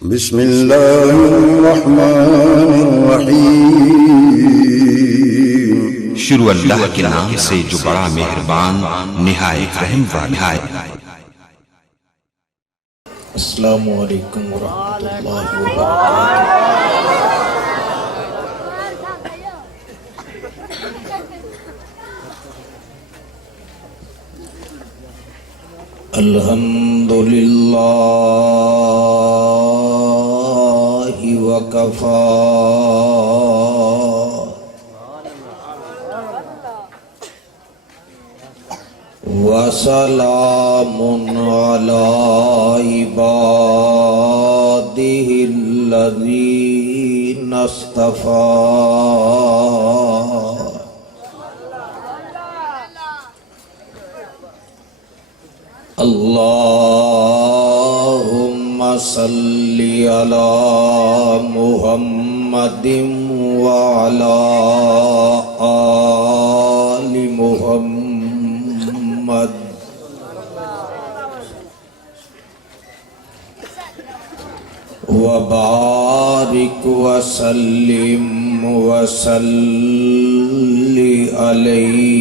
बिस्मिल्लाहिर्रहमानिर्रहीम। शुरू अल्लाह के नाम से जो बड़ा मेहरबान निहायत रहम वाला है। अस्सलामु अलैकुम वरहमतुल्लाहि वबरकातुहू। अल्हम्दुलिल्लाहि वकफा वसलामुन अला इबादिहिल्लज़ीना इस्तफ़ा। अल्लाहुम्मा सल्लि अला मुहम्मदिन व अला आलि मुहम्मद व बारिक व सल्लिम व सल्लि अलैहि।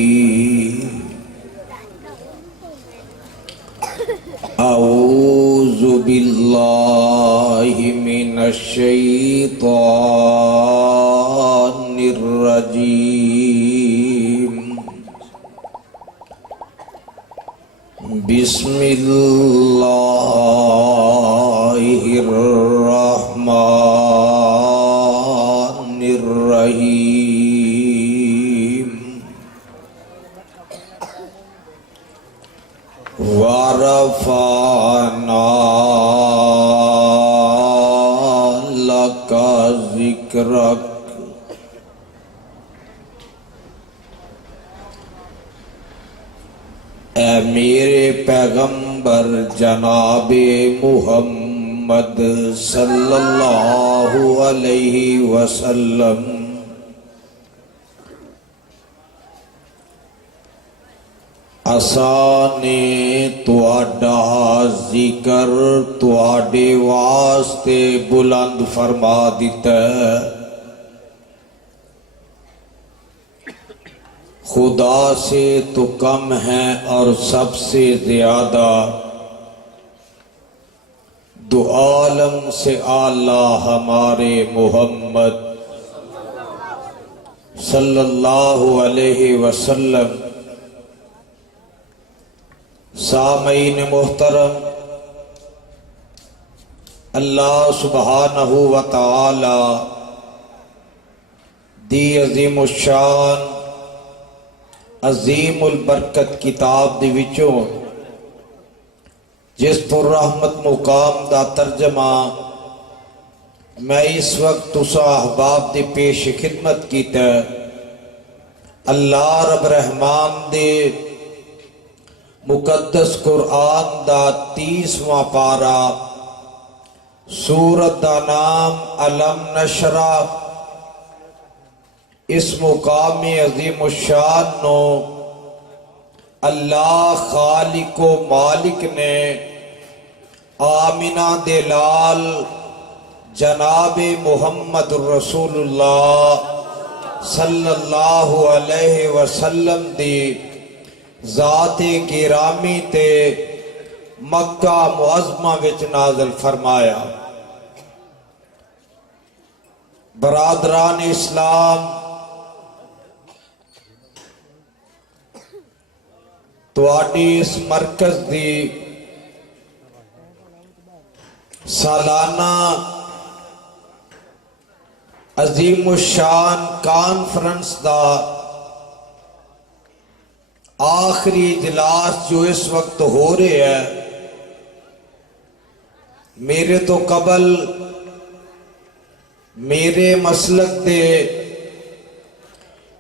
औज़ु बिल्लाहि मिनश शैतानिर रजीम। बिस्मिल्लाहिर रहमानिर रहीम। वरफ़अना लका ज़िक्रक। ऐ मेरे पैगंबर जनाबे मुहम्मद सल्लल्लाहु अलैहि वसल्लम असाने तुहाडा जिक्र तुहाडे वास्ते बुलंद फरमा दिता है। खुदा से तो कम है और सबसे ज्यादा, दो आलम से आला हमारे मोहम्मद सल्लल्लाहु अलैहि वसल्लम। सामईन मोहतरम, अल्लाह सुब्हानहू व तआला दी अजीम शान अजीमुल बरकत किताब दे विचों जिस पर रहमत मुकाम दा तर्जमा मैं इस वक्त तुसा अहबाब दे पेश खिदमत कीता। अल्लाह रब रहमान दे मुकद्दस कुरआन दा 30वां पारा, सूरत दा नाम अलम नशरा। इस मुकाम अजीम शान नो अल्लाह खालिको मालिक ने आमिना दे लाल जनाबे मुहम्मद रसूलुल्लाह सल्लल्लाहु अलैहि वसल्लम दी ज़ाते गिरामी ते मक्का मुअज़्ज़मा विच नाज़िल फरमाया। बरादरान इस्लाम, तुहाडी इस मरकज दी सालाना अजीमुशान कॉन्फ्रेंस दा आखिरी इजलास जो इस वक्त हो रहे है, मेरे तो कबल मेरे मसलक दे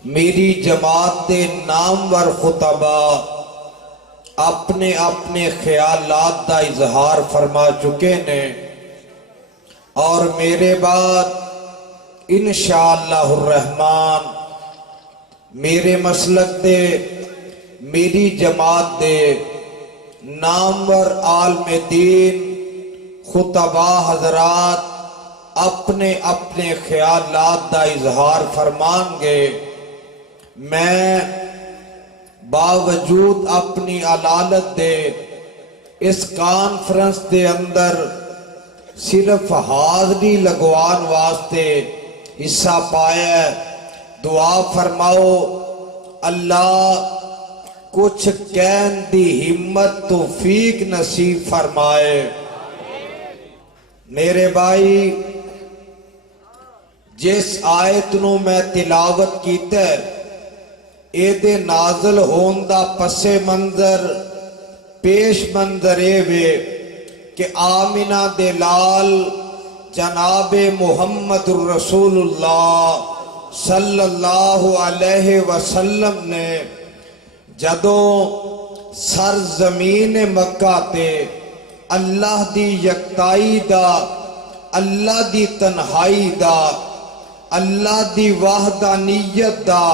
मेरी जमात दे नामवर खुतबा अपने अपने ख्यालात का इजहार फरमा चुके ने और मेरे बाद इंशाअल्लाहुर रहमान मेरे मसलक दे मेरी जमात दे नामवर आलम दीन खुतबा हजरात अपने अपने ख्यालात दा इजहार फरमानगे। मैं बावजूद अपनी अलालत दे इस कॉन्फ्रेंस दे अंदर सिर्फ हाजरी लगवान वास्ते हिस्सा पाया। दुआ फरमाओ अल्लाह कुछ कहन दी हिम्मत तौफीक नसीब फरमाए। मेरे भाई जिस आयत नूं मैं तिलावत कीता एदे नाज़िल होण दा पसे मंजर पेश मंजर ए वे कि आमिना दे लाल जनाबे मुहम्मदुर रसूलुल्लाह सल्लल्लाहु अलैहि वसल्लम ने जदों सरजमीन मक्का ते अल्लाह दी यकताई दा, अल्लाह दी तन्हाई दा, अल्लाह दी वहदानियत दा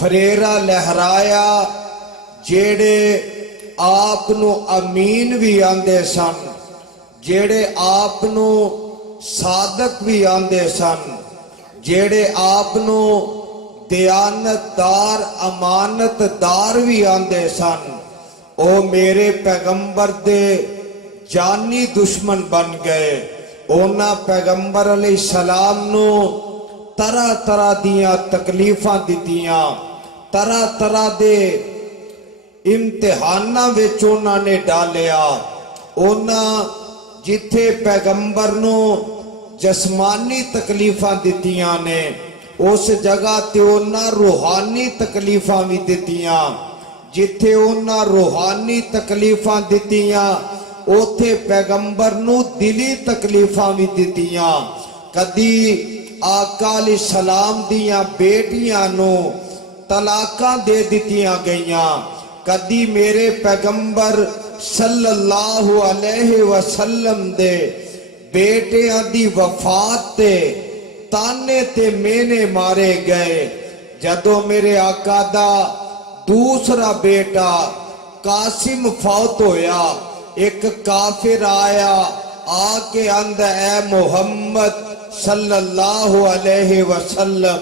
फरेरा लहराया। जेड़े आप नूं अमीन भी आंदे सन, जेड़े आप नूं सादक भी आंदे सन, जेड़े आप नूं दयानतदार अमानतदार भी आंदे सन, ओ मेरे पैगंबर दे जानी दुश्मन बन गए। उन्हां पैगंबर अलैहिस्सलाम नूं तरह तरह दियां तकलीफां दित्तियां, तरह तरह दे इम्तिहानां विच उन्हां ने डालिया। उन्हां जिथे पैगंबर नूं जस्मानी तकलीफां दित्तियां ने उस जगह ते उन्हां रूहानी तकलीफां भी दित्तियां। जिथे उन्हां रूहानी तकलीफां दित्तियां उथे पैगंबर नूं दिली तकलीफां भी दित्तियां। कदी आका अलैहिस्सलाम दियां बेटियां नूं तलाकां दे दित्तियां गईयां, कदी मेरे पैगंबर सल्लल्लाहु अलैहि वसल्लम दे बेटियां दी वफात ते ताने ते मेने मारे गए। जदों मेरे आका दा दूसरा बेटा कासिम फौत होया, एक काफिर आया आके आंदा ऐ मुहम्मद सल्लल्लाहु अलैहि वसल्लम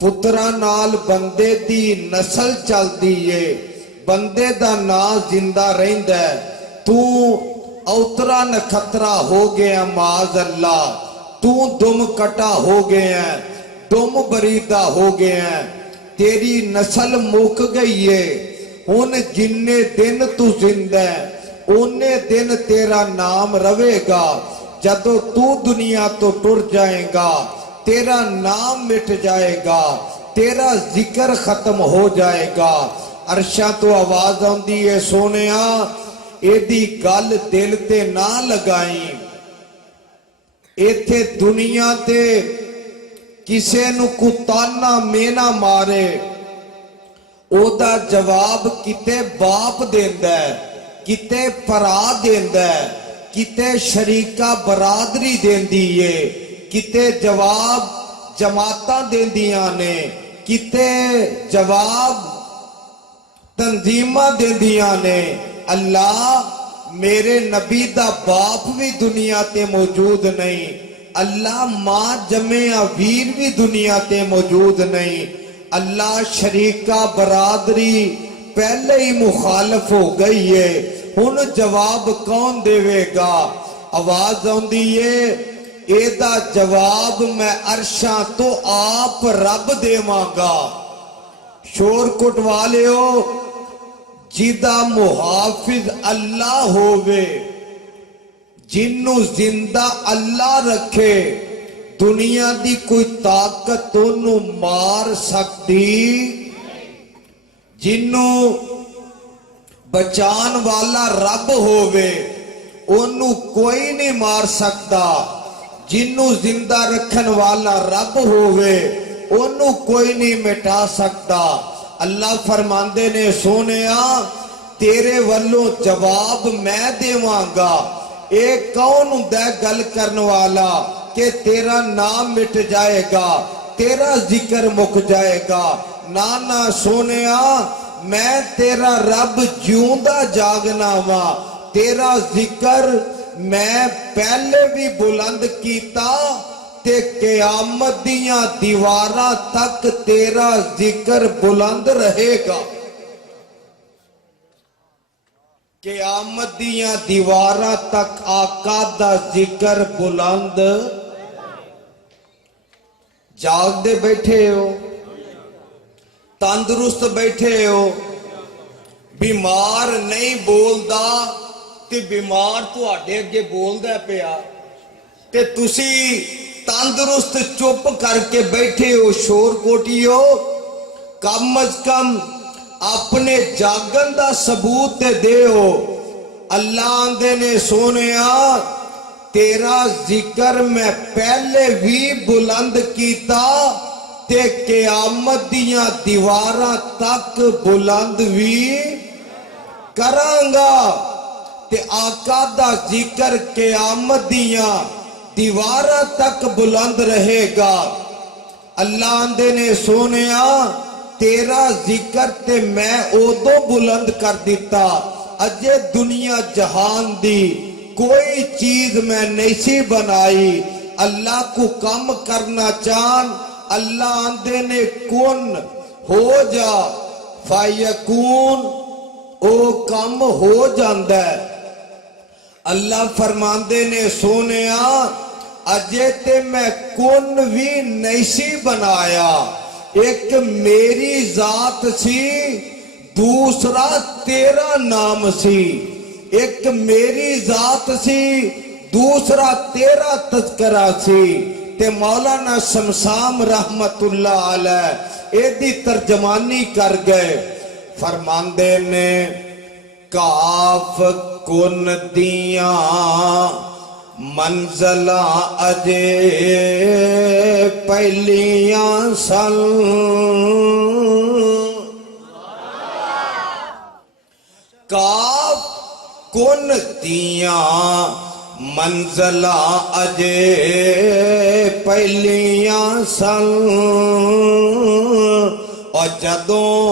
पुत्रा नाल बंदे दी नस्ल चलदी है, बंदे दा नाम जिंदा रहिंदा है, तू औतरा नखतरा हो गया माज अल्लाह, तू दुम कटा हो गया, दुम बरीदा हो गया, तेरी नस्ल मुक गई है। हुन जिन्ने दिन तू जिंदा है उन्ने दिन तेरा नाम रवेगा। जदों तू दुनिया तो टुर जाएगा तेरा नाम मिट जाएगा, तेरा जिक्र खत्म हो जाएगा। अरशा तो आवाज आंदी है सोनिया एदी गल दिल ते ना लगाई। इथे दुनिया ते किसे नूं कोई ताना मेना मारे ओदा जवाब किते बाप देंदा है, किते भरा देंदा है, किते शरीका बरादरी देंदी है, किते जवाब जमातां देंदियां ने, किते जवाब तंजीमां देंदियां ने। अल्लाह मेरे नबी दा बाप भी दुनिया ते मौजूद नहीं, अल्लाह मां जमेया वीर भी दुनिया ते मौजूद नहीं। अल्लाह शरीका बरादरी पहले ही मुखालफ हो गई है, हुन जवाब कौन देवेगा? आवाज आउंदी है एदा जवाब मैं अरशा तो आप रब देवांगा। शोर कुटवा लियो जिदा मुहाफिज अल्लाह होवे, जिन्नू जिंदा अल्लाह रखे, दुनिया दी कोई ताकत ओनू मार सकती, जिन्नू बचान वाला रब होवे ओनू कोई नहीं मार सकता, जिन्नू जिंदा रखन वाला रब होवे ओनू कोई नहीं मिटा सकता। अल्लाह फरमांदे ने सोनिया तेरे वल्लों जवाब मैं देवांगा। ए कौन हुंदा गल करन वाला कि तेरा नाम मिट जाएगा, तेरा जिक्र मुक जाएगा? ना ना सोनिया मैं तेरा रब जिउंदा जागना वा, तेरा जिक्र मैं पहले भी बुलंद कीता ते क़यामत दियां दीवारां तक तेरा जिक्र बुलंद रहेगा। क़यामत दियां दीवारां तक आका दा जिक्र बुलंद। जागदे बैठे हो, तंदुरुस्त बैठे हो, बीमार नहीं बोलदा ते बीमार तुहाडे अगे बोलदा पिया ते तुसी तंदुरुस्त चुप करके बैठे हो। शोर कोटियो, कम अज कम अपने जागन का सबूत देओ। अल्लाह आंदे ने सोनिया तेरा जिक्र मैं पहले भी बुलंद कीता ते क़यामत दियां दीवारां तक बुलंद भी करांगा। ते आका दा जिक्र क़यामत दियां दीवारां तक बुलंद रहेगा। अल्लाह आंदे ने सोनिया तेरा जिक्र ते मैं उदों बुलंद कर दिता अजे दुनिया जहान दी कोई चीज मैं नहीं सी बनाई। अल्लाह को कम करना चाहन, अल्लाह आंदे ने कुन हो जा फायकून, ओ कम हो जांदा है। अल्लाह फरमांदे ने सोनिया अजे ते मैं कुन भी नहीं सी बनाया। एक मेरी जात सी, दूसरा तेरा नाम सी। एक मेरी जात सी, दूसरा तेरा तज़किरा सी। ते मौलाना शमशाम रहमतुल्लाह अलैह एदी तर्जमानी कर गए। फरमांदे ने काफ कुन दिया मंज़ला अजे पहलियां सन, काफ कुन दिया मंज़ला अजे पहलियां सन। और जदों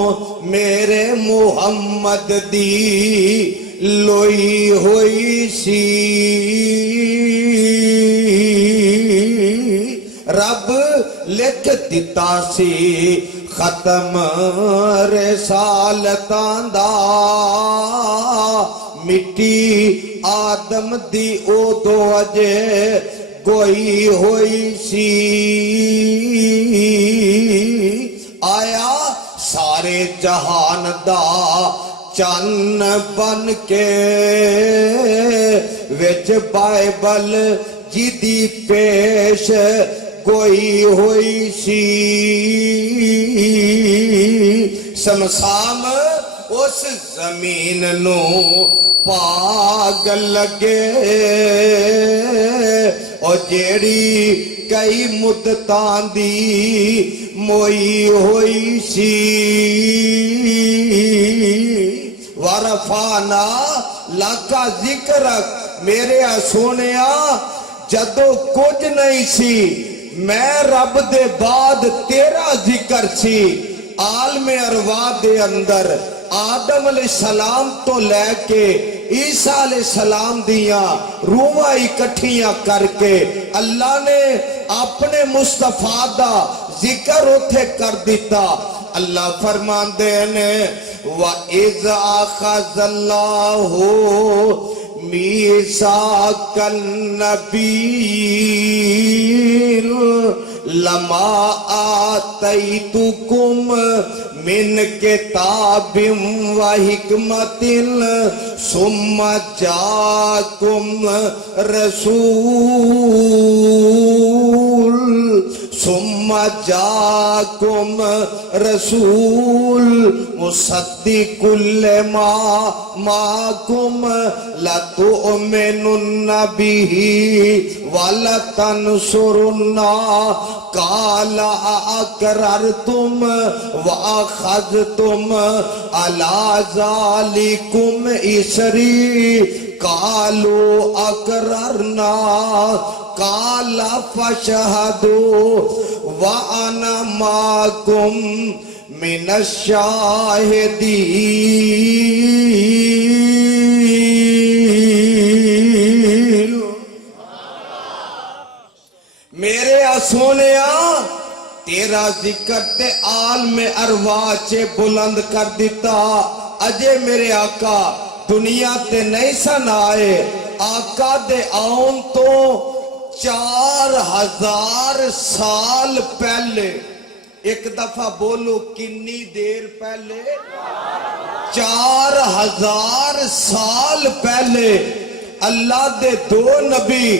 मेरे मुहम्मद दी लोई होई सी, रब लिख दिता सी खत्म रिसालतां दा। मिट्टी आदम दी ओदो अजे गोई होई सी। आया सारे जहान दा चन्न बन के विच बाइबल जिदी पेश गोई होई सी। शमशाम उस जमीन नो पागल लगे और जेड़ी कई मुद्दतां दी मोई होई सी। वरफाना लाका जिक्रक मेरे सोनिया जदों कुछ नहीं सी मैं रब दे बाद तेरा जिक्र सी। आलमे अरवा दे अंदर आदम अलैहिस्सलाम तो लैके ईसा अलैहिस्सलाम दिया रूहां इकट्ठियां करके अल्लाह ने अपने मुस्तफा दा जिक्र उथे कर दिता। अल्लाह फरमांदे ने व इज़ अख़ज़ल्लाहु मीसाकन नबील लमा आतैतुकुम मिन किताबिम व हिकमतिन सुम्मा जाकुम रसूल सुम्मा जाकुम रसूल मुसद्दिकुल माकुम लतुमिनुन्न बिही वलतनसुरुन्ना काला अकररतुम व अखज़तुम अला ज़ालिकुम इसरी कालो अकररना काला फशहदु व अना माकुम मिनश्शाहिदीन। मेरे सोनिया तेरा जिक्र ते आल में अरवाह चे बुलंद कर दिता। अजे मेरे आका दुनिया ते नहीं सन आए। आका दे आउन तो 4000 साल पहले, एक दफा बोलो किन्नी देर पहले? 4000 साल पहले अल्लाह दे दो नबी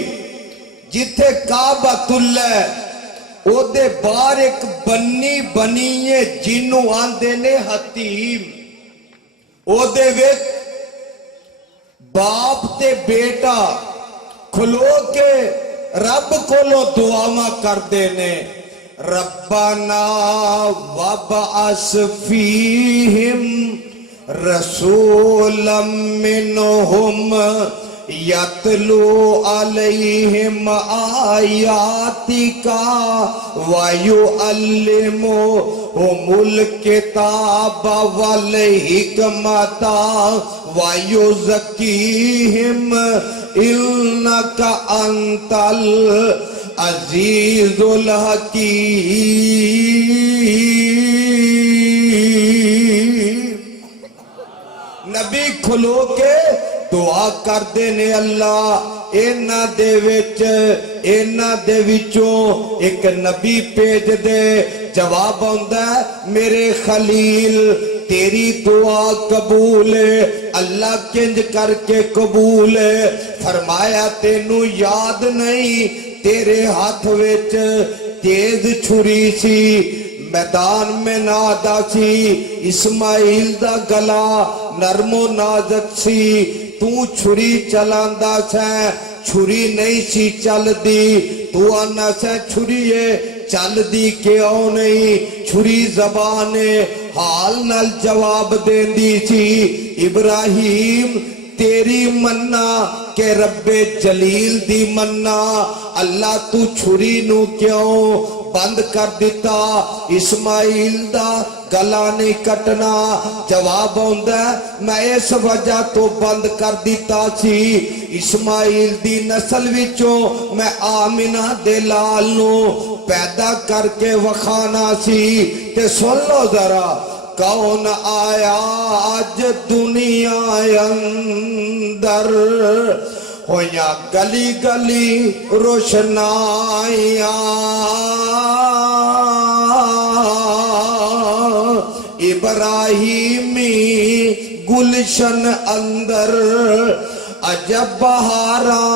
जिथे काबतुल्ला ओदे बाहर एक बन्नी बनी है जिन्नू आंदे ने हतीम। ओदे विच बाप ते बेटा खलो के रब कोलों दुआवां करदे ने, रब्बाना वबअस फीहिम रसूलम मिनहुम यतलू अलैहिम आयातिका व युअल्लिमुहुमुल किताब वल हिकमता व युज़क्कीहिम इन्नका अंतल अजीजुल हकीम। नबी खुलो के दुआ करते ने, अल्लाह इन्हां दे विचों एक नबी भेज दे। जवाब आंदा मेरे खलील तेरी दुआ कबूल है। अल्लाह किंज करके कबूल है? फरमाया तेनू याद नहीं तेरे हाथ विच तेज छुरी सी, मैदान में नादा सी, इस्माइल दा गला नरमो नाजक सी, तू छुरी चलांदा सै, छुरी नहीं सी चलदी, तू आना सै छुरीए चलदी क्यों नहीं? छुरी जबाने हाल नाल जवाब देंदी सी। इब्राहिम तेरी मन्ना के रब्बे जलील दी मन्ना, अल्लाह तू छुरी नू क्यों बंद कर दिता? इस्माइल दा गला नहीं कटना। जवाब आंदा मैं इस वजह तो बंद कर दिता सी, इस्माइल दी नस्ल विचों मैं आमिना दे लाल नू पैदा करके वखाना सी। ते सुन लो जरा, कौन आया आज दुनिया अंदर, होया गली गली रोशनाइयां, इब्राहिमी गुलशन अंदर अजब बहारा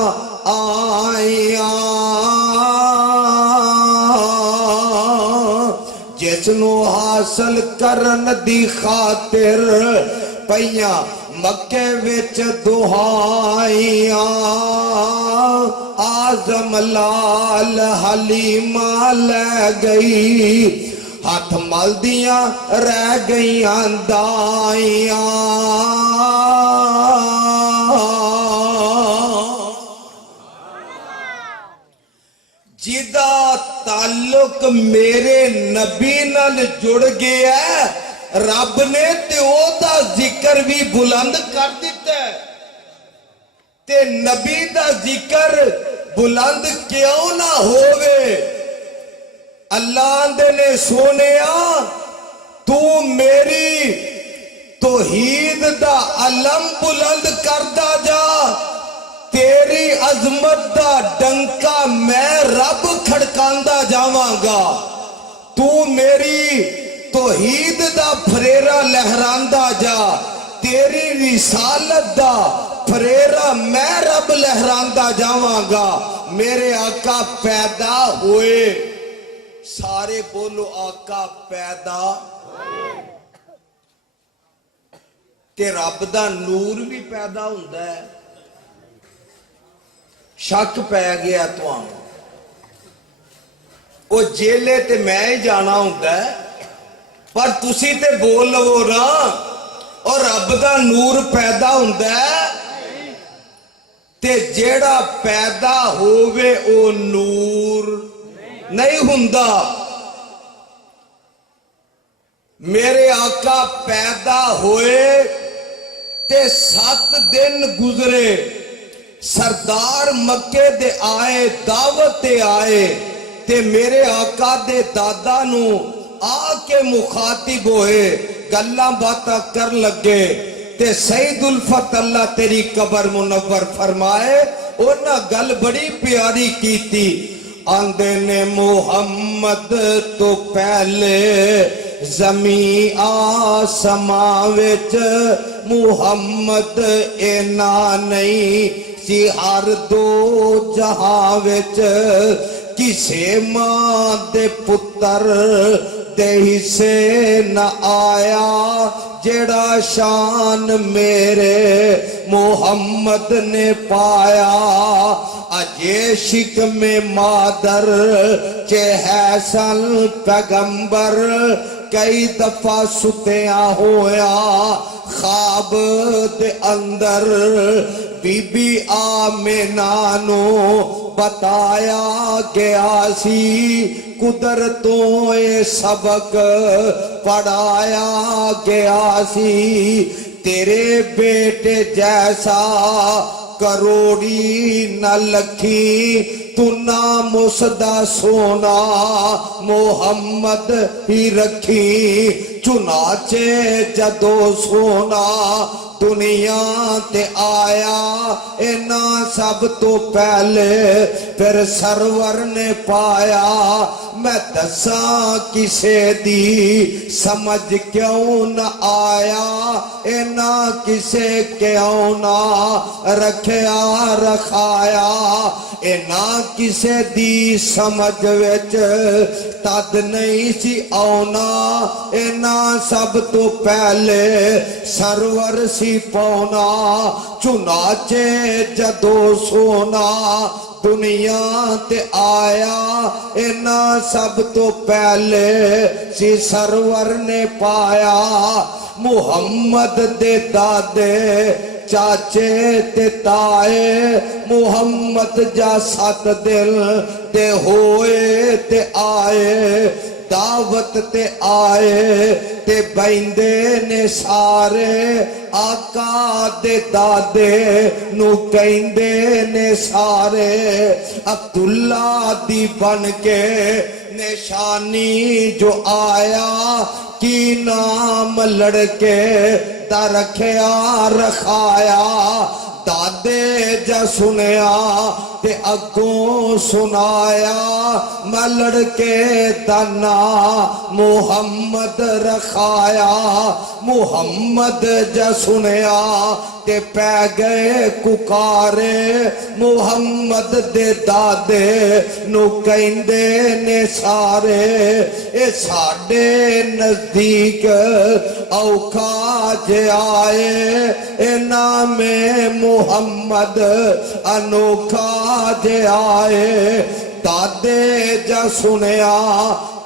आया, जिसनू हासिल करन दी खातिर पईया मक्के विच दुहाइयां, आजम लाल हलीमा लै गई, हाथ मलदियां रह गईयां दाइयां। जिदा ताल्लुक मेरे नबी नाल जुड़ गया, रब ने ते ओदा जिक्र भी बुलंद कर दिता। ते नबी दा जिक्र बुलंद क्यों ना होवे? अल्लाह आंदे ने सोनिया तू मेरी तौहीद दा अलम बुलंद करदा जा, तेरी अजमत दा डंका मैं रब खड़कांदा जावांगा। तू मेरी तौहीद दा फरेरा लहरांदा जा, तेरी रिसालत दा फरेरा मैं रब लहरांदा जावांगा। मेरे आका पैदा हुए, सारे बोलो आका पैदा, ते रब दा नूर भी पैदा हुंदा है। शक पै गया तुहानू, ओ जेले ते मैं ही जाना हुंदा है, पर तुसी ते बोल लवो ना, और रब दा नूर पैदा हुंदा है। ते जेड़ा पैदा होवे ओ नूर नहीं हुंदा। मेरे आका पैदा होए ते 7 दिन गुजरे, सरदार मक्के दे आए, दावत ते आए, ते मेरे आका दे दादा नू आके मुखातिब होए गल्लां बातां कर लगे ते सईदुल फत अल्लाह तेरी कबर मुनव्वर फरमाए उन्हां गल बड़ी प्यारी कीती आंदे ने मुहम्मद तो पहले जमी आसमां विच मुहम्मद इना नहीं सी हर दो जहां विच किसे मां दे पुत्र दे हिस्से न आया जेड़ा शान मेरे मुहम्मद ने पाया अजे शिक में मादर चे है सन पैगंबर कई दफा सुतिया होया ख्वाब दे अंदर बीबी आमिना नो बताया गया सी कुदरतों ये सबक पढ़ाया गया सी तेरे बेटे जैसा करोड़ी न लखी तू नाम उसदा सोना मोहम्मद ही रखी चुनाचे जदो सोना दुनिया ते आया इना सब तो पहले फिर सरवर ने पाया मैं दसा किसे दी समझ क्यों न आया इना किसे क्यों ना रखया रखाया इना किसे दी समझ विच तद नहीं सी आउना इना सब तो पहले सरवर सी पौना चुनाचे जदो सोना दुनिया ते आया इना सब तो पहले सी सरवर ने पाया मुहम्मद दे दादे चाचे ते ताए मुहम्मद जा सत दिल ते होए ते आए दावत ते आए ते बैंदे ने सारे आका दे दादे नु कहंदे ने सारे अब्दुल्ला दी बन के निशानी जो आया की नाम लड़के दा रखया रखाया दादे जा सुनया ते अगों सुनाया मैं लड़के दा नाम मुहम्मद रखाया मुहम्मद जा सुनया ते पै गए कुकारे मुहम्मद दे दादे नु कहंदे ने सारे ए साडे नजदीक औखा जे आए ए नामे मुहम्मद अनोखा जे आए दादे जा सुनया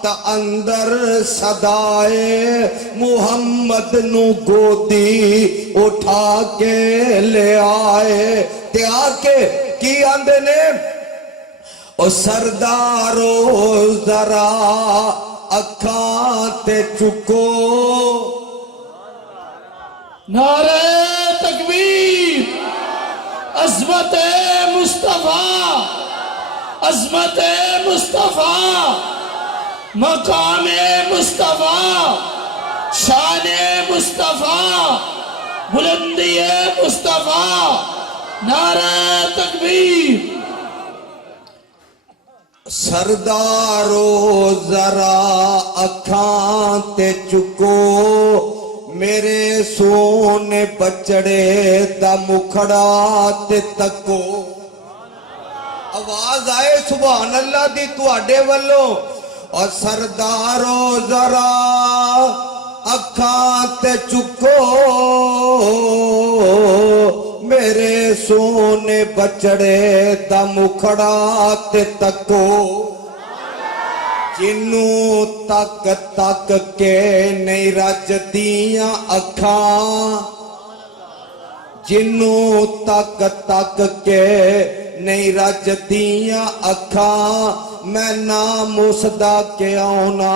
ता अंदर सदाए मुहम्मद नु गोदी उठा के ले आए ते आके की आंदे ने ओ सरदारो जरा अखां ते चुको नारे तकबीर अज़मत मुस्तफा अज़मत मुस्तफा मकाम मुस्तफा शान मुस्तफा बुलंदी मुस्तफा नारे तकबीर सरदारो जरा अखां ते चुको मेरे सोने बचड़े दा मुखड़ा ते तको आवाज आए सुभान अल्लाह दी तुहाडे वल्लों और सरदारो जरा अखां ते चुको मेरे सोने बचड़े दा मुखड़ा ते तको जिन्नू तक तक के नहीं रजदियां अखां जिन्नू तक तक के नहीं रजदियां अखां मैं नाम उसदा क्यों ना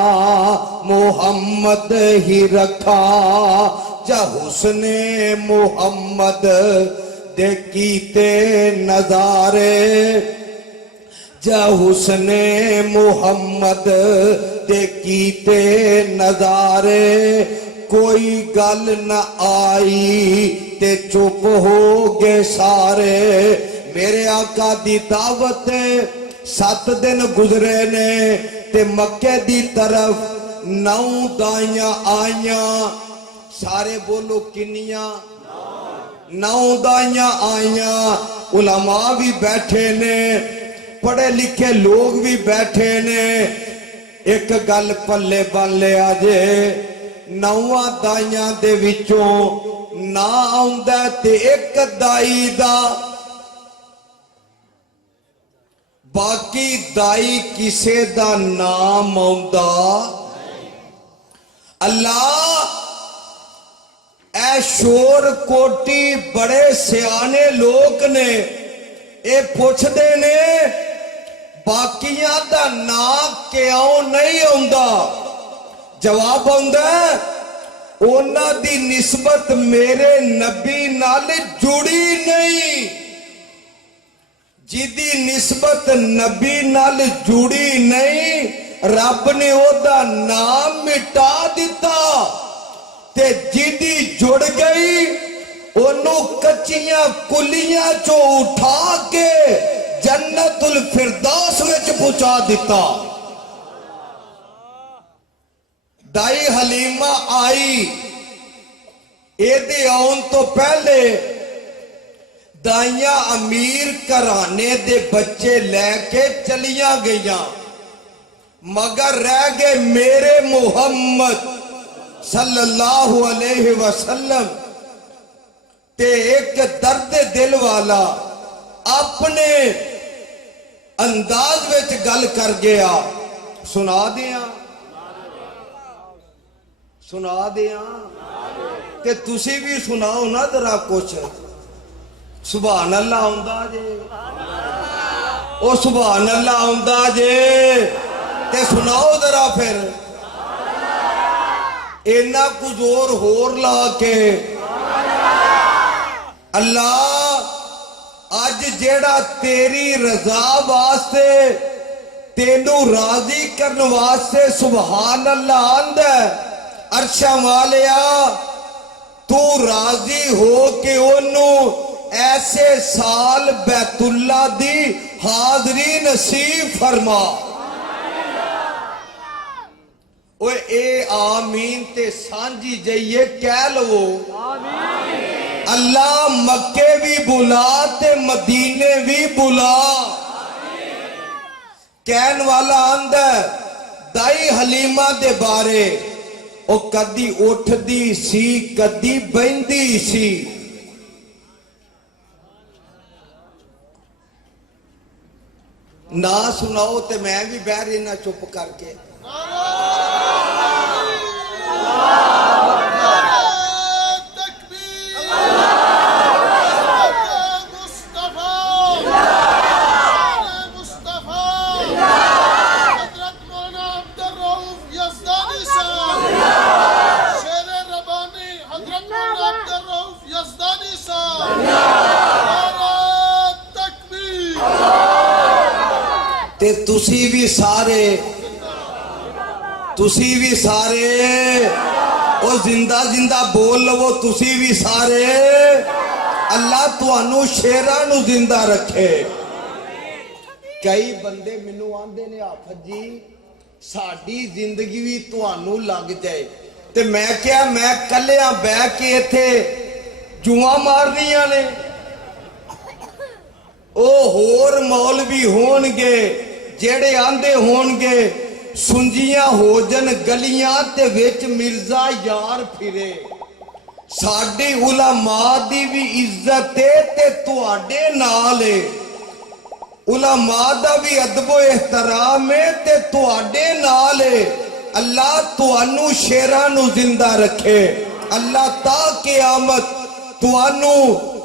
मुहम्मद ही रखा जा हुस्ने मुहम्मद दे कीते नजारे जा हुस्ने मुहम्मद दे कीते नजारे कोई गल न आई ते चुप हो गए सारे। मेरे आका दी दावत 7 दिन गुजरे ने ते मक्के दी तरफ 9 दाइयां आईयां। सारे बोलो किन्नियां? 9 दाइयां आईयां। उलमा भी बैठे ने, पढ़े लिखे लोग भी बैठे ने। एक गल पल्ले बन लिया जे 9 दाइयां दे विचों ना आउंदा ते एक दाई दा, बाकी दाई किसे दा नाम आउंदा। अल्लाह ऐ शोर कोटी बड़े सियाने लोग ने, ए पुछदे ने बाकियां दा नाम क्यों नहीं आउंदा? जवाब आउंदा उन्हां दी निस्बत मेरे नबी नाल जुड़ी नहीं। जिदी निस्बत नबी नाल जुड़ी नहीं, रब ने ओदा नाम मिटा दिता ते जिदी जुड़ गई ओनू कच्चियां कुलियां चो उठा के जन्नतुल फिरदौस विच पहुंचा दिता। दाई हलीमा आई, एदे आउन तो पहले दाइयां अमीर घराने दे बच्चे लैके चलियां गईयां, मगर रह गए मेरे मुहम्मद सल्लल्लाहु अलैहि वसल्लम। ते एक दर्द दिल वाला अपने अंदाज विच गल कर गया। सुना दिया, सुना दिया ते तुसी भी सुनाओ ना जरा कुछ। सुभान अल्लाह आउंदा जे, ओ सुभान अल्लाह आउंदा जे ते सुनाओ जरा फिर। इन्ना कुछ जोर होर ला के। अल्लाह अज जेड़ा तेरी रजा वास्ते तेनू राजी करने वास्ते सुभान अल्लाह आंदा, अर्शा वालिया तू राजी हो के ओनू ऐसे साल बैतुल्ला दी हाजरी नसीब फरमा। ओए ए आमीन ते सांझी जाइए कह लो। अल्लाह मक्के भी बुला ते मदीने भी बुला। कहन वाला आंदा दाई हलीमा दे बारे, ओ कदी उठदी सी कदी बहिंदी सी। ना सुनाओ ते मैं भी बह रहना चुप करके। ते तुसी भी सारे ओ जिंदा जिंदा बोल लवो। तुसी भी सारे अल्लाह तुहानू शेरां नू जिंदा रखे। कई बंदे मैनू आंदे ने आफत जी साडी जिंदगी भी तुहानू लग जाए, ते मैं क्या मैं कलिया बह के इथे जुआ मारनियां ने। ओ होर मौलवी होणगे जेड़े आंदे होणगे सुंजियां हो जन गलियां ते विच मिर्जा यार फिरे। साडी उलमा दी भी इज्जत है ते तुहाडे नाल है। उलमा दा भी अदबो एहतराम है ते तुहाडे नाल है। अल्लाह तुहानू शेरां नू जिंदा रखे। अल्लाह ता क़यामत तुहानू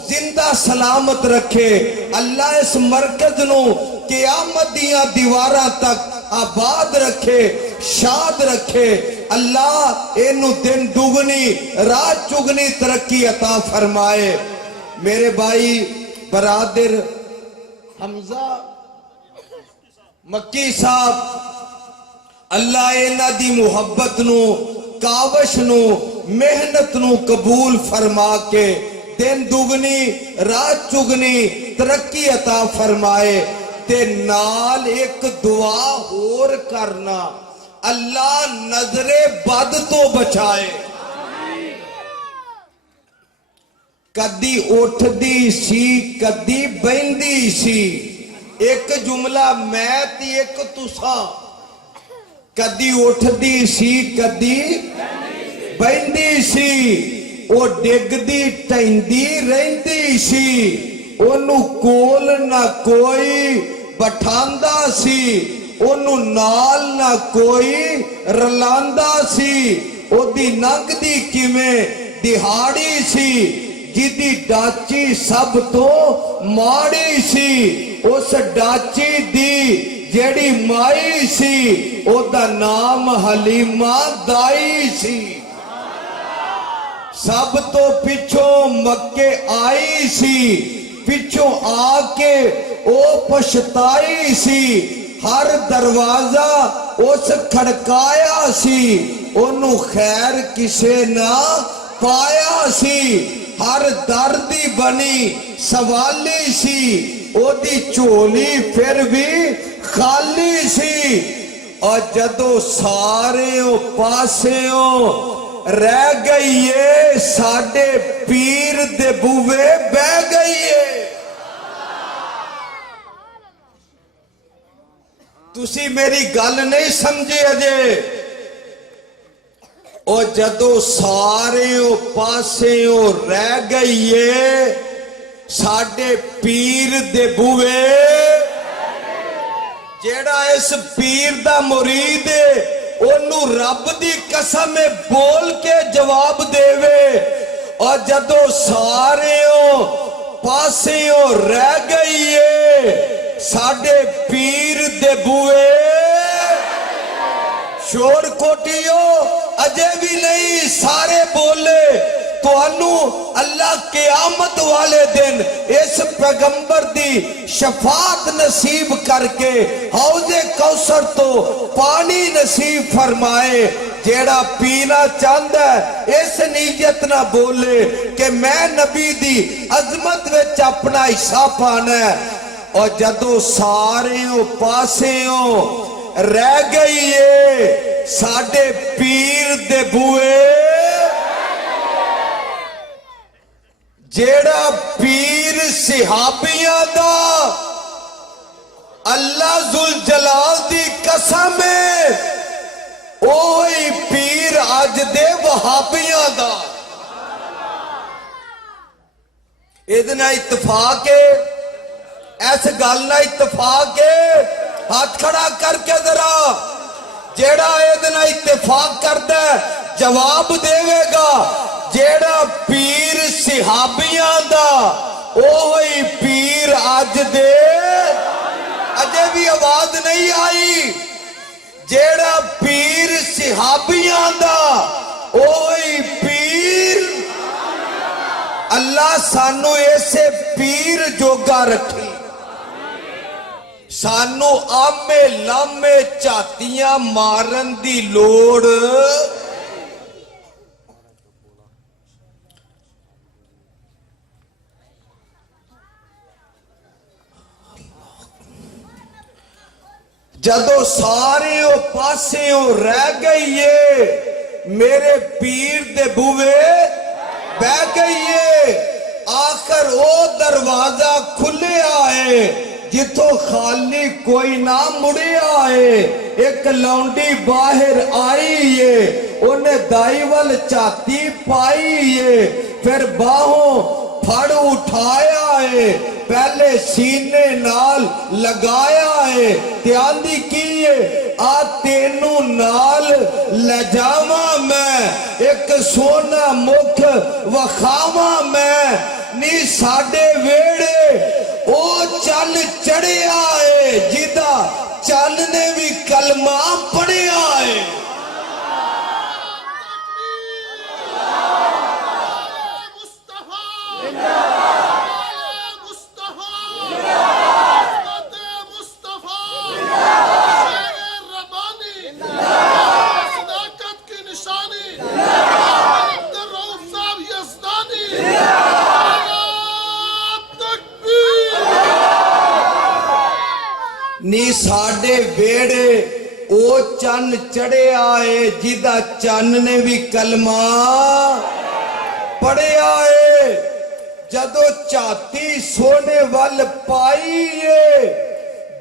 जिंदा सलामत रखे। अल्लाह इस मरकज नू क़यामत दियां दीवारां तक आबाद रखे, शाद रखे। अल्लाह इनू दिन दुगनी रात चुगनी तरक्की अता फरमाए। मेरे भाई बरादर हमजा मक्की साहब अल्लाह इन्हां दी मुहब्बत नू कावश नू मेहनत नू कबूल फरमा के दिन दुगनी रात चुगनी तरक्की अता फरमाए ते नाल एक दुआ होर करना अल्लाह नजरे बद तो बचाए। कदी उठदी सी कदी बहंदी सी एक जुमला मैं ते एक तुसा कदी उठदी सी कदी बहंदी सी ओ डिगदी टैंदी रहिंदी सी ओनू कोल ना कोई बठांदा सी ओनू नाल ना कोई रलांदा सी ओदी नंगदी किवें दिहाड़ी सी जिदी डाची सब तो माड़ी सी उस डाची दी जेड़ी माई सी ओदा नाम हलीमा दाई सी। सब तो पिछों मक्के आई सी पिछों आके ओ पछताई सी हर दरवाजा उस खड़काया सी ओनू खैर किसे ना पाया सी हर दर्दी बनी सवाली सी ओदी झोली फिर भी खाली सी और जदों सारे पासेओं रह गई है साडे पीर दे बूवे बह गई है। तुसी मेरी गल नहीं समझे अजे और जदों सारे पासेओं रह गई है साडे पीर दे बूवे जेड़ा इस पीर दा मुरीद है ओनू रब दी कसम बोल के जवाब देवे और जदों सारे पासेओं रह गई है साडे पीर दे बूए शोर कोटियो अजे भी नहीं सारे बोले तुहानू अल्लाह क़यामत वाले दिन इस पैगंबर दी शफात नसीब करके हौजे कौसर तो पानी नसीब फरमाए। जेड़ा पीना चाहता है इस नीयत ना बोले कि मैं नबी दी अजमत विच अपना हिस्सा पाना है और जदों सारे पासेओं रह गई है साडे पीर दे बूए जेड़ा पीर सिहाबियां दा अल्लाह जुल जलाल दी कसम है ओही पीर अज दे वहाबियां दा। इहदे नाल इत्तफाक है इस गल नाल इत्तफाक है हाथ खड़ा करके जरा जेड़ा इहदे नाल इत्तफाक करदा जवाब देवेगा जेड़ा पीर सिहाबियां दा ओही पीर अज दे अजे भी आवाज नहीं आई जेड़ा पीर सिहाबियां दा ओही पीर अल्लाह सानू ऐसे पीर जोगा रखी सानू आमे लामे झातियां मारन दी लोड़ जदों सारे पासेओं रह गई है मेरे पीर दे बूवे बह गई है आखिर ओ दरवाजा खुलिया है जिथों खाली कोई ना मुड़िया है। एक लौंडी बाहर आई है उन्हें दाई वल झाती पाई है फिर बाहों फड़ उठाया है पहले सीने नाल लगाया है त्यादी की है आ तेनू नाल ले जावा मैं एक सोना मुख वखावा मैं नी साडे वेड़े ओ चल चढ़िया है जिदा चल ने भी कलमा पढ़िया है। नी साडे वेड़े ओ चन्न चढ़िया है जिदा चन्न ने भी कलमा पढ़िया है। जदों झाती सोने वल पाई है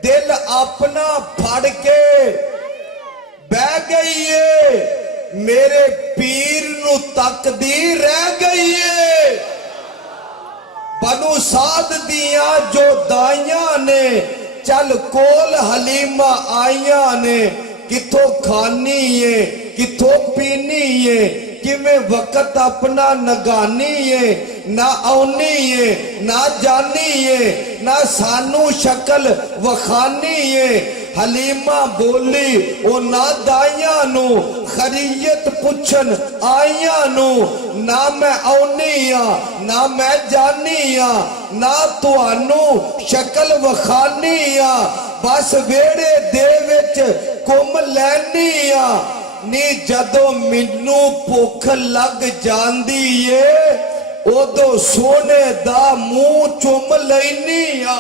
दिल अपना फड़ के बह गई है मेरे पीर नू तकदी रह गई है। बनु साध दिया जो दाइया ने चल कोल हलीमा आइया ने किथों खानी है किथों पीनी है किवें वक्त अपना नगानी है ना आउनी है ना जानी है ना सानू शक्ल वखानी है। हलीमा बोली ओ ना दाइया नू खरीयत पुछन आइया नू ना मैं आउनी आ ना मैं जानी आ ना तुहानू शक्ल वखानी आ बस वेड़े दे विच घुम लैनी आ नी जदों मैनू भुख लग जांदी ए उदों सोने दा मुंह चुम लैनी आ।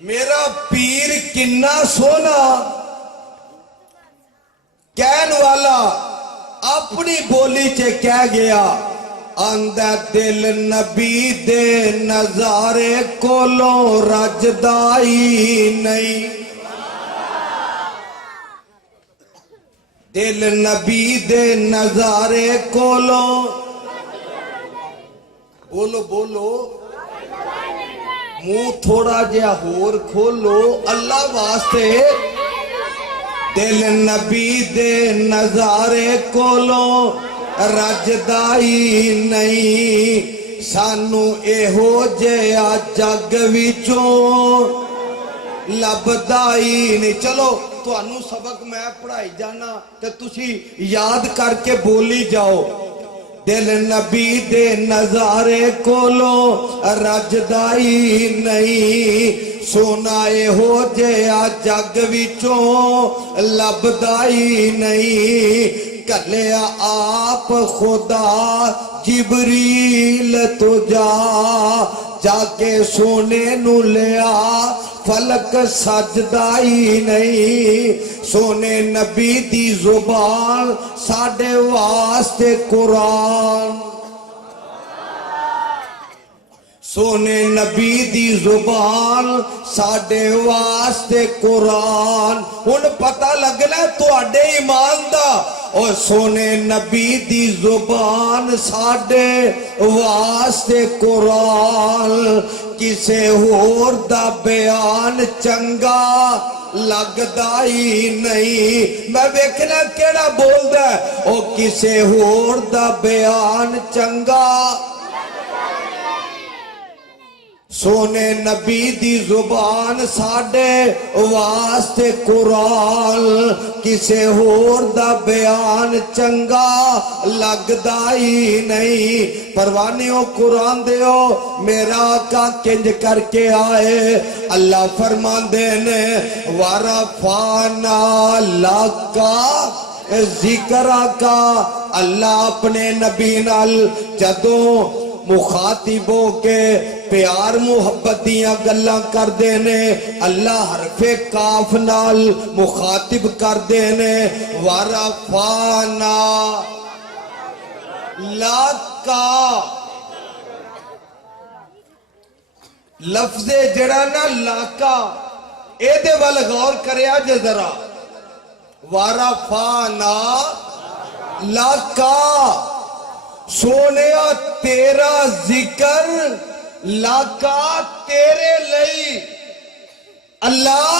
मेरा पीर किन्ना सोना कहन वाला अपनी बोली च कह गया आंदा दिल नबी दे नजारे कोलों रजदा ही नहीं। दिल नबी दे नजारे कोलों बोलो बोलो मुंह थोड़ा जिहा होर खोलो अल्लाह वास्ते। दिल नबी दे नजारे कोलों रजदा ही नहीं सानू एहो जिहा जग विचों लभदा ही नहीं। चलो तुहानू सबक मैं पढ़ाई जाना ते तुसी याद करके बोली जाओ। दिल नबी दे नजारे कोलों रजदा ही नहीं सोना एहो जिहा जग विचों लभदा ही नहीं। कलिया आप खुदा जिबरील तो जाके सोने नू लिया फलक सजदा ही नहीं। सोने नबी दी जुबान साडे वास्ते कुरान सोने नबी दी जुबान साडे वास्ते कुरान। हुण पता लगना तुहाडे ईमान दा और सोने नबी दी जुबान साडे वास्ते कुरान। किसे होर दा बयान चंगा लगदा ही नहीं। मैं वेखना केड़ा बोलदा ओ किसे होर दा बयान चंगा सोने नबी दी जुबान साडे वास्ते कुरान। किसे होर दा बयान चंगा लगदा ही नहीं। परवानियों कुरान दियो मेरा आका किंज करके आए अल्लाह फरमांदे ने वारा फाना लाका जिक्रा का। अल्लाह अपने नबी नाल जदों मुखातिबों के प्यार मुहब्बत दियां गल्लां करदे ने अल्लाह हरफे काफ नाल मुखातिब करदे ने वरफाना लाका। लफ्ज़े जड़ा ना लाका एदे वल गौर करया जे जरा वरफाना लाका। सोने तेरा जिक्र लाका तेरे लई अल्लाह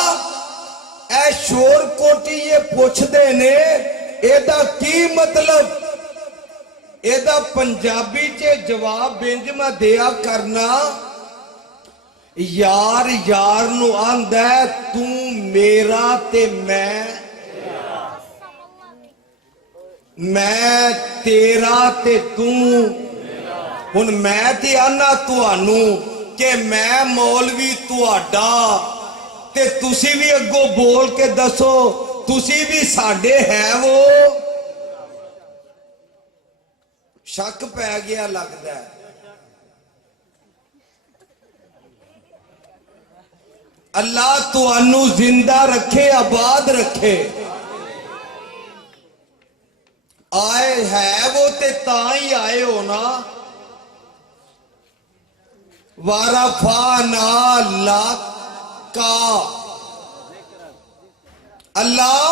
ऐ शोर कोटी ये पुछदे ने एदा की मतलब। एदा पंजाबी च जवाब बिंज मैं दिया करना यार यार नू आंदा तू मेरा ते मैं तेरा ते तू। हुण मैं ते आना तुहानू कि मैं मौलवी तुहाडा ते तुसी भी अगों बोल के दसो तुसी भी साडे है वो। शक पै गया लगदा है। अल्लाह तुहानू जिंदा रखे, आबाद रखे। आए है वो ते ताई आए हो ना। वारफाना लाका, अल्लाह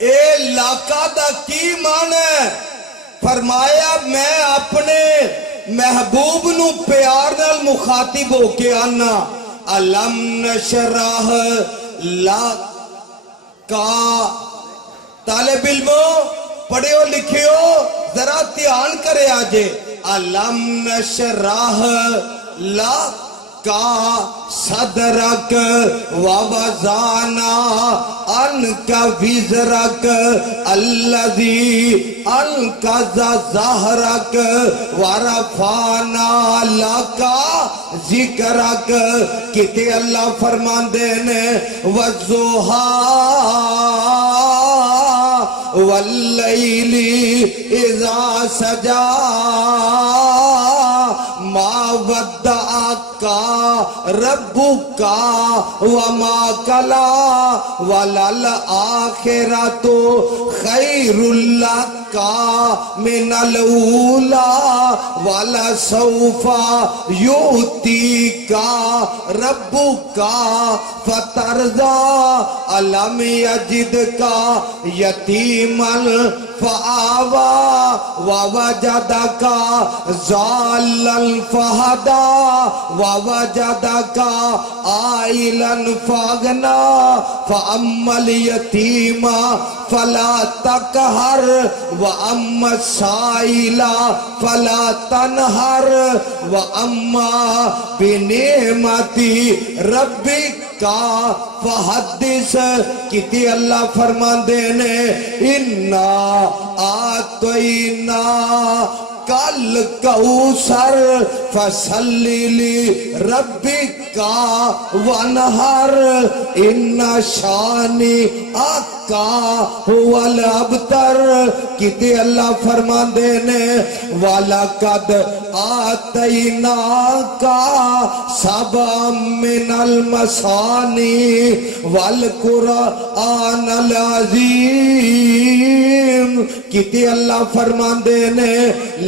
ए लाका दा की मान है? फरमाया मैं अपने महबूब नू प्यार नाल मुखातिब होके आना। अलम नशराह लाका, तालिब इल्मो पढ़ियो लिखियो जरा ध्यान करे आजे। अलम नशराह लाका सदरक ववज़ाना अनका विज़रक अल्लज़ी अनका ज़हरक वरफ़ाना लका ज़िक्रक। किते अल्लाह फरमांदे ने वज़ुहा वल्लैली इज़ा सजा मा वद्दअका रब्बुका वमा कला वलल आखिरतु खैरुल लका मिनल ऊला वला सौफा युतीका रब्बुका फतरदा। अलम यजिदका यतीमन फआवा ववजदका ज़ाल्लन फहदा ववजदका आइलन फगना फअम्मल यतीमा फला तकहर वअम्मा साइला फला तनहर वअम्मा बिनेमती रब्बिका फहद्दिस। किती अल्लाह फरमांदे ने इन्ना आतैना कल कौसर फसल्ली रब्बिका वनहर इन्ना शानी आका हुवल अबतर। किते अल्लाह फरमांदे ने वाला कद आतैना का सबा मिनल मसानी वल कुरान अल अज़ीम। किते अल्लाह फरमांदे ने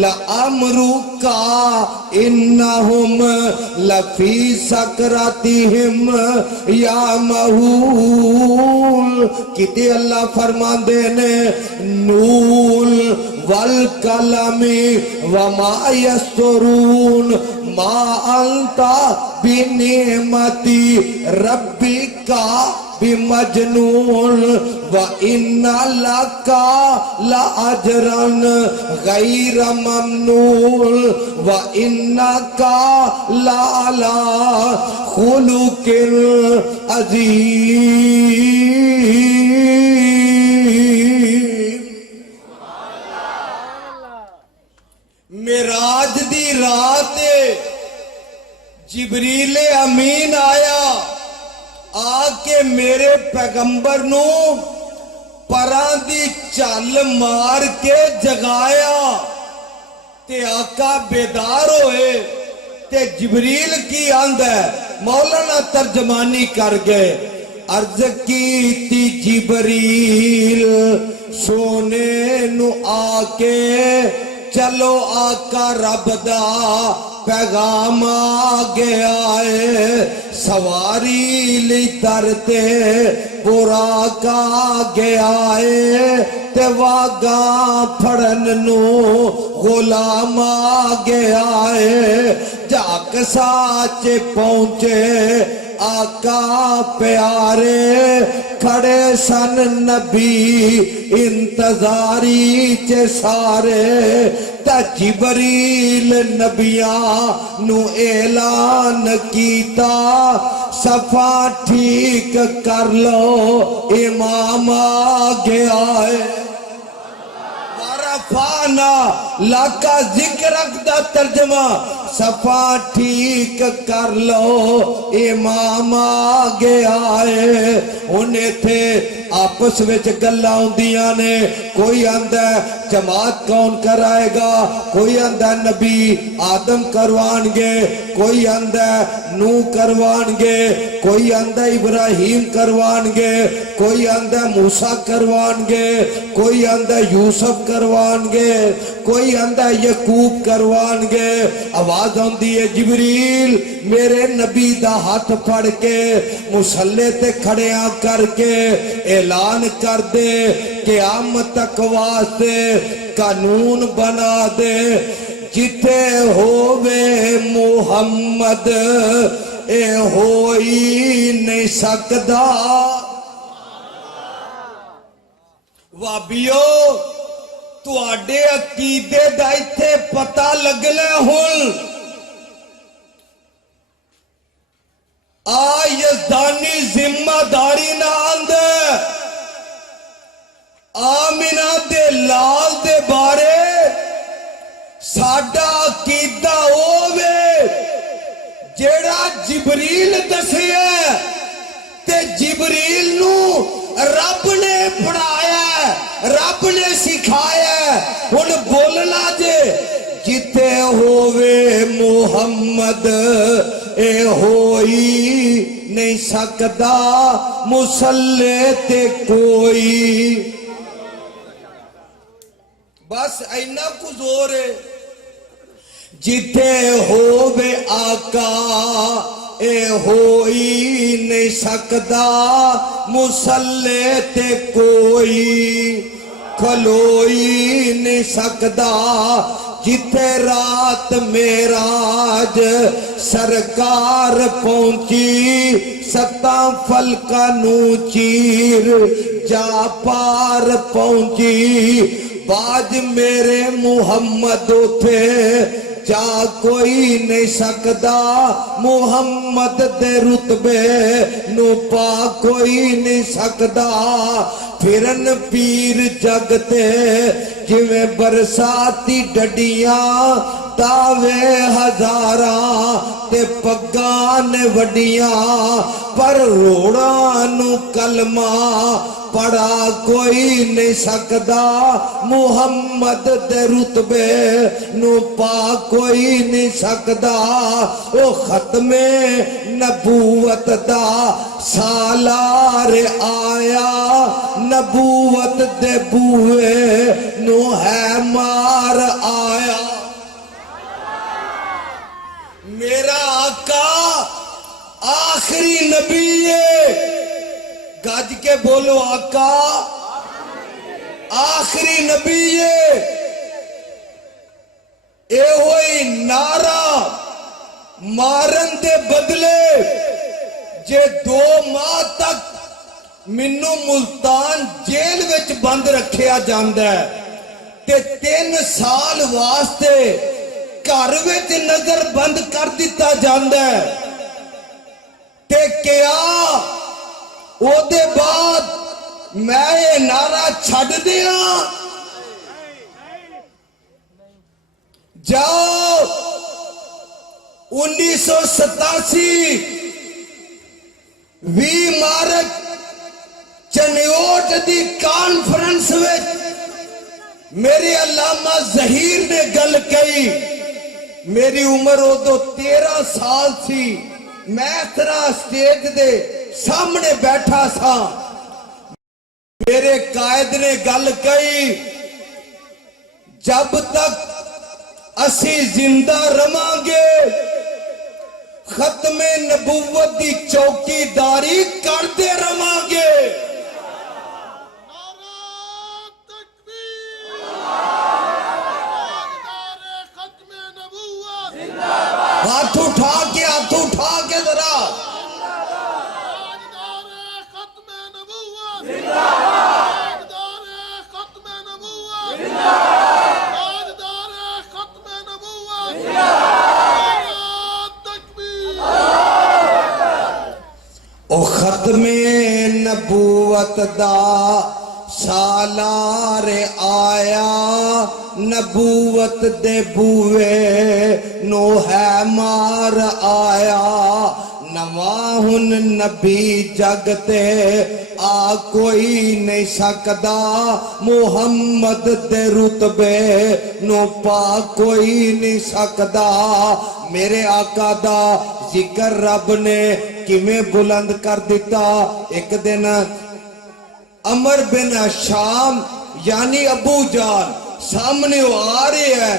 अमरुका इन्नहुम लफी सकरातिहिम या महूल। किते अल्लाह फरमांदे ने नून वल कलमी वमा यस्तरून मा अंता बिनेमती रब्बिका बिमजनून व इन्ना लका ला अजरन गैर ममनून व इन्नका ला अला खुलुकिल अज़ीम। मेराज दी रात जिबरील अमीन आया आके मेरे पैगंबर नू परां दी चल मार के जगाया ते आका बेदार होए। ते जिबरील की आंदा मौलाना तर्जमानी कर गए। अर्ज की जिबरील सोने नू आके चलो आका रब दा पैगाम आ गया है। सवारी ली तरते बुरा का गया है ते वागा फड़न नू गुलाम आ गया है। जाक साचे पहुंचे आका प्यारे खड़े सन नबी इंतजारी च सारे। जिबरील नबिया नू ऐलान कीता सफा ठीक कर लो इमाम आ गया है। वारफाना लाका जिक्र दा तर्जमा सफा ठीक कर लो इमाम आ गया है। उन्हें थे आपस विच गल्लां होंदियां ने, कोई आंदा जमात कौन कराएगा, कोई आंदा नबी आदम करवाणगे, कोई आंदा नूह करवाणगे, कोई आंदा इब्राहिम करवाणगे, कोई आंदा मूसा करवाणगे, कोई आंदा यूसुफ करवाणगे, कोई आंदा यकूब करवाणगे। आवाज आंदी है जिबरील मेरे नबी दा हाथ फड़ के मुसल्ले ते खड़िया करके ऐलान कर दे क़यामत तक वास्ते कानून बना दे, जिथे होवे मुहम्मद ए हो ही नहीं सकदा। वाबियो तुहाडे अकीदे दा इत्थे पता लगना हुण। आ यज़दानी जिम्मेदारी ना आंदे आमिना दे लाल दे बारे साडा अकीदा होवे जेड़ा जिबरील दसिया ते जिबरील नू रब ने पढ़ाया, रब ने सिखाया। हुण बोलना जे जिथे होवे मुहम्मद ए होई नहीं सकदा मुसल्ले ते कोई। बस इन्ना कु जोर है। जिथे होवे आका ए होई नहीं सकदा मुसल्ले ते कोई, खलोई नहीं सकदा। जिथे रात मेराज सरकार पहुंची, सत्ता फलका नू चीर जा पार पहुंची। बाज मेरे मुहम्मद उठे जा कोई नहीं सकदा, मुहम्मद दे रुतबे नू पा कोई नहीं सकदा। फिरन पीर जगते जिवें बरसाती डडियां, दावे हजारा ते पग्गां ने वडियां, पर रोड़ा नू कलमा पड़ा कोई नहीं सकदा। मुहम्मद दे रुतबे नू पा कोई नहीं सकदा। ओ खत्मे नबूवत दा सालार आया, नबूवत दे बूहे नू है मार आया। मेरा आका आखिरी नबी है। गज के बोलो आका आखिरी नबी है। ए होई नारा मारन दे बदले जे 2 माह तक मिन्नू मुल्तान जेल विच बंद रखिया जांदा है ते 3 साल वास्ते घर विच नजर बंद कर दिता जांदा है, ते क्या ओदे बाद मैं ये नारा छड़ दिया जाओ 1987 20 मार्च चनियोट दी कॉन्फ्रेंस में मेरे अल्लामा जहीर ने गल कही। मेरी उम्र उदो 13 साल सी। मैं तरह स्टेज दे सामने बैठा सा। मेरे कायद ने गल कही, जब तक असी जिंदा रवांगे खत्मे नबूवत दी चौकीदारी करते रवांगे। हाथ उठा के जरा ओ खत्मे नबूवत दा सालार आया, नबूवत दे बूए नो है मार आया नवा हुन नबी जगते आ कोई नहीं सकदा मुहम्मद दे रुतबे नो पा कोई नहीं सकदा मेरे आका दा जिक्र रब ने किवें बुलंद कर दिता। एक दिन अमर बिन शाम यानी अबू जान सामने आ रहे है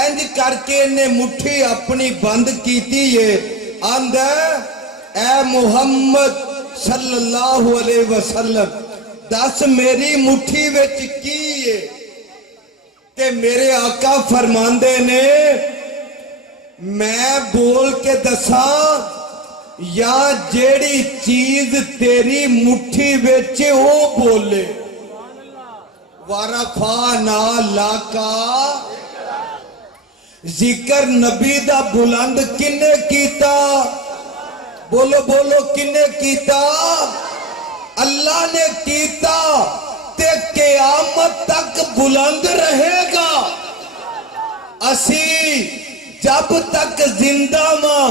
इंज करके ने मुट्ठी अपनी बंद कीती है आंदा ए मुहम्मद सल्लल्लाहु अलैहि वसल्लम दस मेरी मुट्ठी विच की है ते मेरे आका फरमांदे ने मैं बोल के दसा या जेड़ी चीज तेरी मुट्ठी विच ओ बोले वारफा ना लाका जिक्र नबी दा बुलंद किने कीता बोलो बोलो किने कीता अल्लाह ने कीता ते क़यामत तक बुलंद रहेगा। असी जब तक जिंदा मां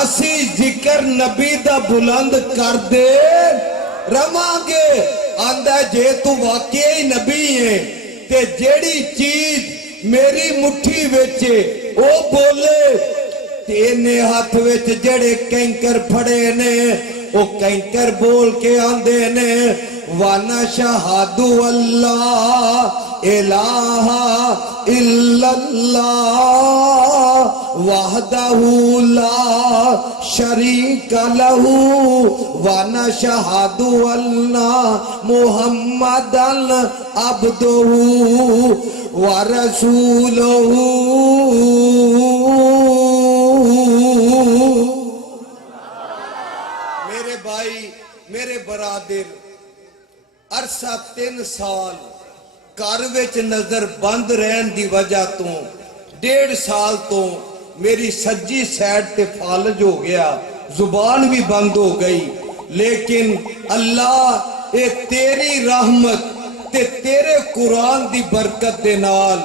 असी जिक्र नबी दा बुलंद कर दे रवांगे। आंदा जे तू वाकई ही नबी है ते जेड़ी चीज मेरी मुट्ठी विच ओ बोले तेने हाथ विच जड़े कैंकर फड़े ने ओ कैंकर बोल के आंदे ने वाना शहादु अल्लाह इलाहा इल्लल्लाह वहदहू ला शरीक लहू वाना शहादु अल्लाह मुहम्मदन अब्दुहू व रसूलहू। मेरे भाई मेरे बरादर अरसा 3 साल घर विच नजर बंद रहन दी वजह तो 1.5 साल तो मेरी सज्जी साइड ते फालज हो गया जुबान भी बंद हो गई लेकिन अल्लाह ए तेरी रहमत ते तेरे कुरान दी बरकत दे नाल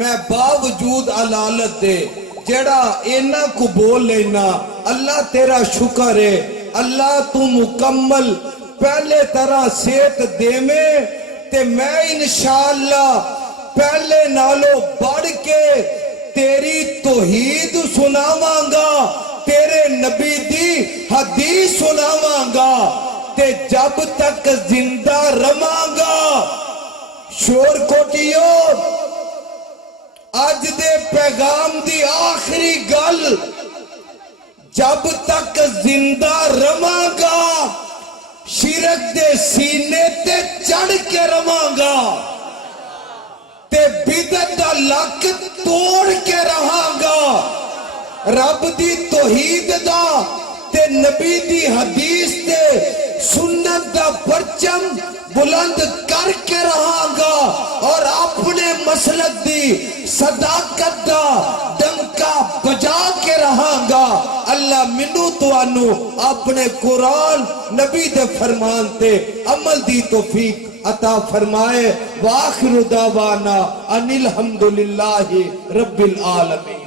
मैं बावजूद अलालत दे जेड़ा इन्ना को बोल लेना अल्लाह तेरा शुक्र है। अल्लाह तू मुकम्मल पहले तरह सेहत देवे ते मैं इंशाअल्लाह पहले नालों बढ़ के तेरी तौहीद सुनावांगा तेरे नबी दी हदीस सुनावांगा ते जब तक जिंदा रवांगा। शोर कोटियो अज दे पैगाम दी आखिरी गल जब तक जिंदा रवांगा शिरक दे सीने ते चढ़ के रवांगा ते बिदत दा लक तोड़ के रहांगा रब दी तौहीद दा ते नबी दी हदीस ते सुन्नत दा परचम बुलंद करके रहांगा और अपने मसलक दी सदाकत दा डंका बजा के रहांगा। अल्लाह मिनू तुआनू अपने कुरान नबी दे फरमान ते अमल दी तौफीक अता फरमाए। वाखिरु दावाना अनिल हम्दुलिल्लाहि रब्बिल आलमीन।